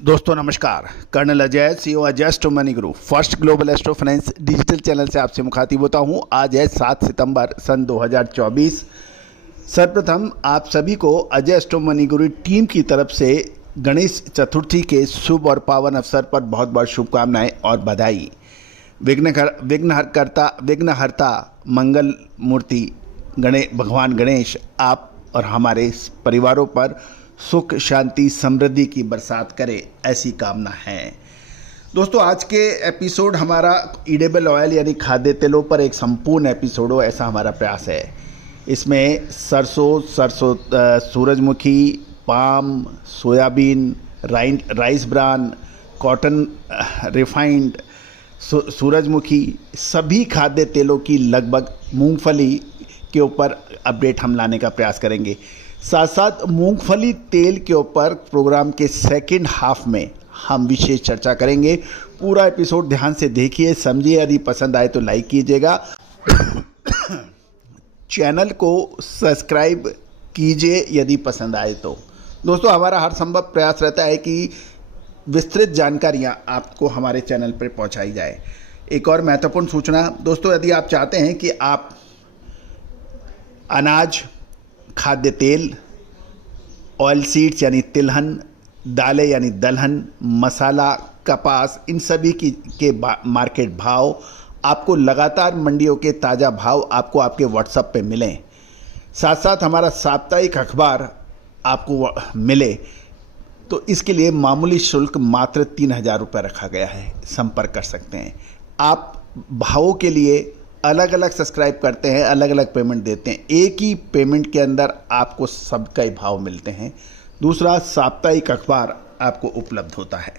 दोस्तों नमस्कार। Colonel Ajay, CEO Ajay astro money group first global astro finance digital channel से आपसे मुखातिब होता हूं। आज है 7 सितंबर सन 2024। सर्वप्रथम आप सभी को Ajay astro money group team की तरफ से गणेश चतुर्थी के शुभ और पावन अवसर पर बहुत बहुत शुभकामनाएं और बधाई। विघ्नहर्ता मंगल मूर्ति भगवान गणेश आप और हमारे परिवारों पर सुख शांति समृद्धि की बरसात करे, ऐसी कामना है। दोस्तों आज के एपिसोड हमारा ईडेबल ऑयल यानी खाद्य तेलों पर एक संपूर्ण एपिसोड हो, ऐसा हमारा प्रयास है। इसमें सरसों, सूरजमुखी, palm, soybean, rice bran, cotton refined, सूरजमुखी, सभी खाद्य तेलों की लगभग मूंगफली के ऊपर अपडेट हम लाने का प्रयास करेंगे। साथ साथ मूंगफली तेल के ऊपर प्रोग्राम के सेकंड हाफ में हम विशेष चर्चा करेंगे। पूरा एपिसोड ध्यान से देखिए, समझिए। यदि पसंद आए तो लाइक कीजिएगा, चैनल को सब्सक्राइब कीजिए यदि पसंद आए तो। दोस्तों हमारा हर संभव प्रयास रहता है कि विस्तृत जानकारियां आपको हमारे चैनल पर पहुंचाई जाए। एक और महत्वपूर्ण सूचना दोस्तों, यदि आप चाहते हैं कि आप अनाज, खाद्य तेल, ऑयल सीड्स यानी तिलहन, दालें यानी दलहन, मसाला, कपास, इन सभी के मार्केट भाव आपको लगातार मंडियों के ताज़ा भाव आपको आपके व्हाट्सएप पे मिलें, साथ साथ हमारा साप्ताहिक अखबार आपको मिले, तो इसके लिए मामूली शुल्क मात्र 3,000 रुपये रखा गया है। संपर्क कर सकते हैं। आप भावों के लिए अलग अलग सब्सक्राइब करते हैं, अलग अलग पेमेंट देते हैं, एक ही पेमेंट के अंदर आपको सबका ही भाव मिलते हैं। दूसरा, साप्ताहिक अखबार आपको उपलब्ध होता है।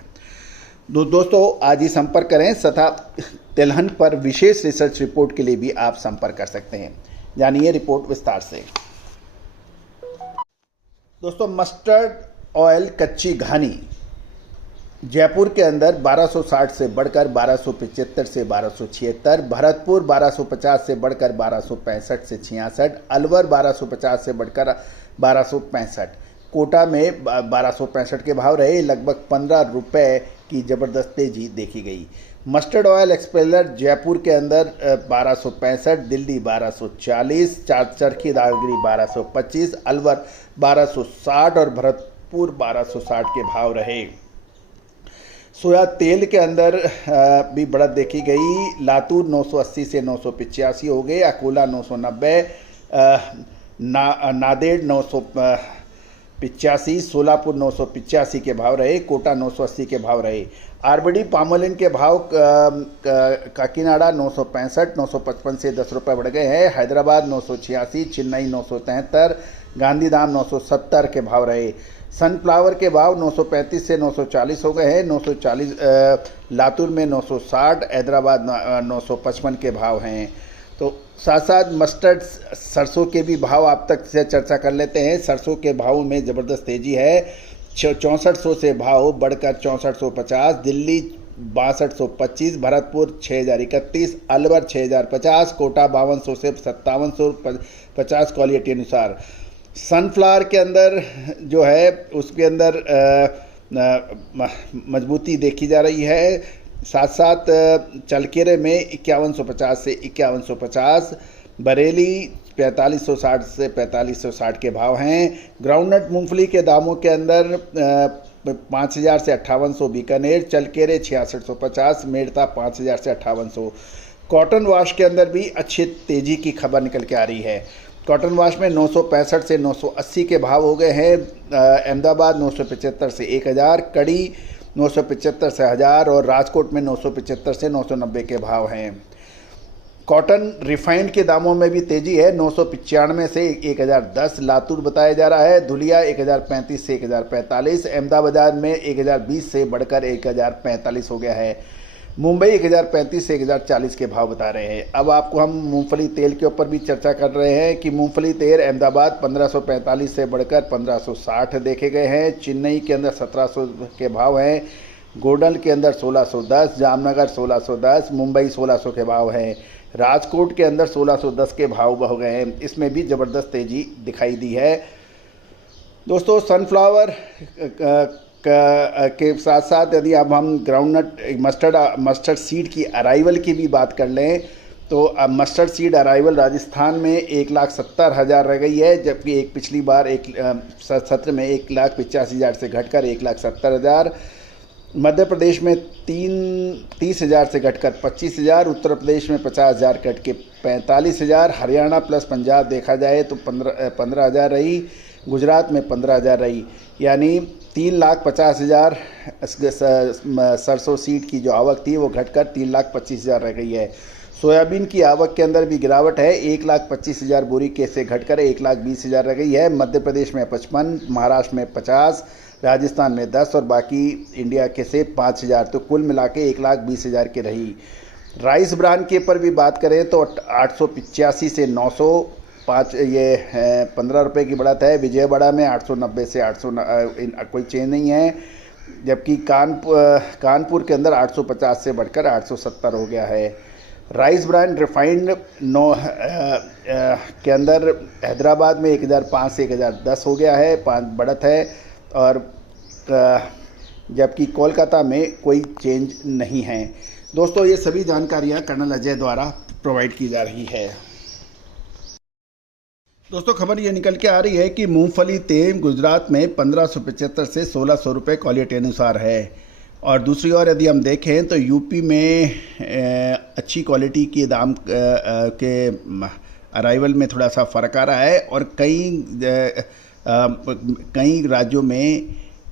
दोस्तों आज ही संपर्क करें तथा तिलहन पर विशेष रिसर्च रिपोर्ट के लिए भी आप संपर्क कर सकते हैं। जानिए रिपोर्ट विस्तार से। दोस्तों मस्टर्ड ऑयल कच्ची घानी जयपुर के अंदर 1260 से बढ़कर 1275 से 1276, भरतपुर 1250 से बढ़कर 1265 से 66, अलवर 1250 से बढ़कर 1265, कोटा में 1265 के भाव रहे। लगभग 15 रुपये की ज़बरदस्त तेजी देखी गई। मस्टर्ड ऑयल एक्सपेलर जयपुर के अंदर 1265, दिल्ली 1240, चरखी दालगिरी 1225, अलवर 1260 और भरतपुर 1260 के भाव रहे। सोया तेल के अंदर भी बढ़त देखी गई। लातूर 980 से 985 हो गए, अकोला 990, नांदेड़ 985, सोलापुर 985 के भाव रहे, कोटा 980 के भाव रहे। आरबीडी पामोलिन के भाव काकीनाडा 965, 955 से 10 रुपये बढ़ गए हैं। हैदराबाद 986, चेन्नई 973, गांधीधाम 970 के भाव रहे। सनफ्लावर के भाव 935 से 940 हो गए हैं। 940 लातूर में 960, हैदराबाद 955 के भाव हैं। तो साथ साथ मस्टर्ड सरसों के भी भाव आप तक से चर्चा कर लेते हैं। सरसों के भाव में ज़बरदस्त तेज़ी है। 6400 से भाव बढ़कर 6450, दिल्ली 6225, भरतपुर 6031, अलवर 6050, कोटा 5200 से 5750 क्वालिटी अनुसार। सनफ्लावर के अंदर जो है उसके अंदर मजबूती देखी जा रही है। साथ साथ चलकेरे में 5150 से 5150, बरेली 4560 से 4560 के भाव हैं। ग्राउंडनट मूंगफली के दामों के अंदर 5000 से 5800 बीकानेर, चलकेरे 6650, मेड़ता 5000 से 5800। कॉटन वाश के अंदर भी अच्छी तेज़ी की खबर निकल के आ रही है। कॉटन वाश में 965 से 980 के भाव हो गए हैं। अहमदाबाद 975 से 1000, कड़ी 975 से 1000 और राजकोट में 975 से 990 के भाव हैं। कॉटन रिफाइंड के दामों में भी तेज़ी है। 995 से 1010 लातूर बताया जा रहा है। धुलिया 1035 से 1045, अहमदाबाद में 1020 से बढ़कर 1045 हो गया है। मुंबई 1035 से 1040 के भाव बता रहे हैं। अब आपको हम मूंगफली तेल के ऊपर भी चर्चा कर रहे हैं कि मूंगफली तेल अहमदाबाद 1545 से बढ़कर 1560 देखे गए हैं। चेन्नई के अंदर 1700 के भाव हैं। गोडल के अंदर 1610, जामनगर 1610, मुंबई 1600 के भाव हैं। राजकोट के अंदर 1610 के भाव हो गए हैं। इसमें भी ज़बरदस्त तेज़ी दिखाई दी है। दोस्तों सनफ्लावर के साथ साथ यदि अब हम ग्राउंडनट मस्टर्ड सीड की अराइवल की भी बात कर लें तो अब मस्टर्ड सीड अराइवल राजस्थान में 1,70,000 रह गई है, जबकि एक पिछली बार एक सत्र में 1,85,000 से घटकर 1,70,000। मध्य प्रदेश में 30,000 से घटकर 25,000, उत्तर प्रदेश में 50,000 कट के 45,000, हरियाणा प्लस पंजाब देखा जाए तो 15,000 रही, गुजरात में 15,000 रही, यानी 3,50,000 सरसों सीड की जो आवक थी वो घटकर 3,25,000 रह गई है। सोयाबीन की आवक के अंदर भी गिरावट है, 1,25,000 बोरी के से घटकर 1,20,000 रह गई है। मध्य प्रदेश में 55, महाराष्ट्र में 50, राजस्थान में 10 और बाकी इंडिया के से 5,000, तो कुल मिला के 1,20,000 के रही। राइस ब्रांड के पर भी बात करें तो 885 से 905, ये 15 रुपये की बढ़त है। विजयवाड़ा में 890 से 800 कोई चेंज नहीं है, जबकि कानपुर के अंदर 850 से बढ़कर 870 हो गया है। राइस ब्रांड रिफाइंड के अंदर हैदराबाद में 1,005 से 1,010 हो गया है, 5 बढ़त है, और जबकि कोलकाता में कोई चेंज नहीं है। दोस्तों, ये सभी जानकारियाँ कर्नल अजय द्वारा प्रोवाइड की जा रही है। दोस्तों, खबर ये निकल के आ रही है कि मूंगफली तेल गुजरात में 1575 से 1600 रुपये क्वालिटी अनुसार है, और दूसरी ओर यदि हम देखें तो यूपी में अच्छी क्वालिटी के दाम के अराइवल में थोड़ा सा फ़र्क आ रहा है, और कई राज्यों में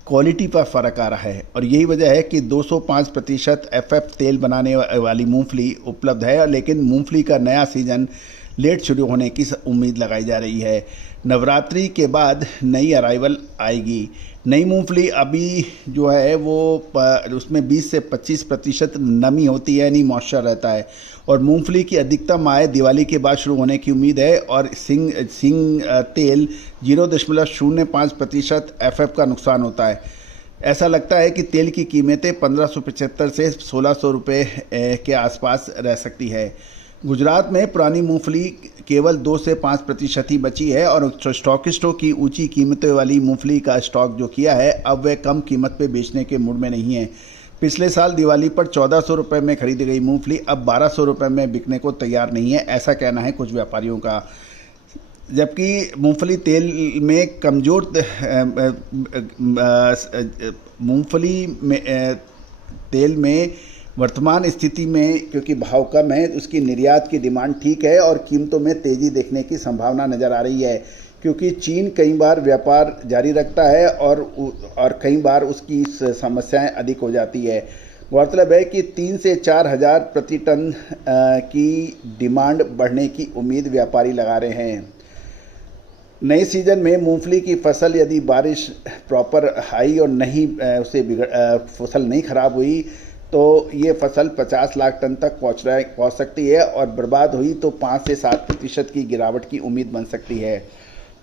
क्वालिटी पर फ़र्क आ रहा है, और यही वजह है कि 205% FF तेल बनाने वाली मूंगफली उपलब्ध है, लेकिन मूंगफली का नया सीज़न लेट शुरू होने की उम्मीद लगाई जा रही है। नवरात्रि के बाद नई अराइवल आएगी। नई मूंगफली अभी जो है वो उसमें 20 से 25% नमी होती है, यानी मॉइस्चर रहता है, और मूंगफली की अधिकतम आय दिवाली के बाद शुरू होने की उम्मीद है, और सिंग तेल 0.05% FF का नुकसान होता है। ऐसा लगता है कि तेल की कीमतें 1575 से 1600 रुपये के आसपास रह सकती है। गुजरात में पुरानी मूंगफली केवल 2 से 5% ही बची है, और स्टॉकिस्टों की ऊंची कीमतों वाली मूंगफली का स्टॉक जो किया है, अब वे कम कीमत पे बेचने के मूड में नहीं है। पिछले साल दिवाली पर 1400 रुपये में खरीदी गई मूंगफली अब 1200 रुपये में बिकने को तैयार नहीं है, ऐसा कहना है कुछ व्यापारियों का। जबकि मूंगफली तेल में कमज़ोर मूंगफली में तेल में वर्तमान स्थिति में क्योंकि भाव कम है, उसकी निर्यात की डिमांड ठीक है, और कीमतों में तेज़ी देखने की संभावना नज़र आ रही है, क्योंकि चीन कई बार व्यापार जारी रखता है और कई बार उसकी समस्याएं अधिक हो जाती है। गौरतलब है कि 3 से 4 हज़ार प्रति टन की डिमांड बढ़ने की उम्मीद व्यापारी लगा रहे हैं। नए सीजन में मूंगफली की फसल यदि बारिश प्रॉपर आई और नहीं फसल नहीं खराब हुई तो ये फसल 50 लाख टन तक पहुंच सकती है, और बर्बाद हुई तो 5 से 7% की गिरावट की उम्मीद बन सकती है।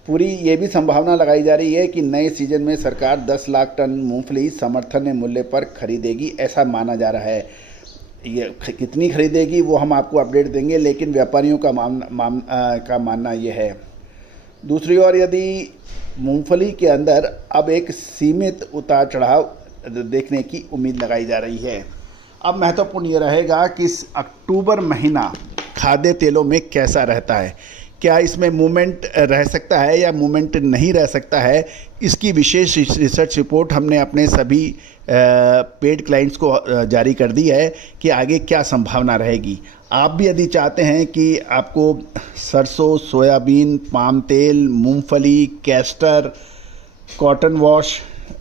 पूरी ये भी संभावना लगाई जा रही है कि नए सीजन में सरकार 10 लाख टन मूंगफली समर्थन मूल्य पर खरीदेगी, ऐसा माना जा रहा है। ये कितनी खरीदेगी वो हम आपको अपडेट देंगे, लेकिन व्यापारियों का मानना ये है। दूसरी ओर यदि मूंगफली के अंदर अब एक सीमित उतार चढ़ाव देखने की उम्मीद लगाई जा रही है। अब महत्वपूर्ण ये रहेगा कि इस अक्टूबर महीना खाद्य तेलों में कैसा रहता है, क्या इसमें मूवमेंट रह सकता है या मूवमेंट नहीं रह सकता है। इसकी विशेष रिसर्च रिपोर्ट हमने अपने सभी पेड क्लाइंट्स को जारी कर दी है कि आगे क्या संभावना रहेगी। आप भी यदि चाहते हैं कि आपको सरसों, सोयाबीन, पाम तेल, मूंगफली, castor, cotton wash,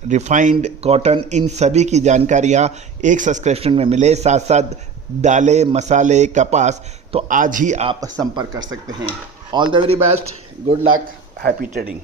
refined cotton, इन सभी की जानकारियाँ एक सब्सक्रिप्शन में मिले, साथ साथ दालें, मसाले, कपास, तो आज ही आप संपर्क कर सकते हैं। All the very best, good luck, happy trading.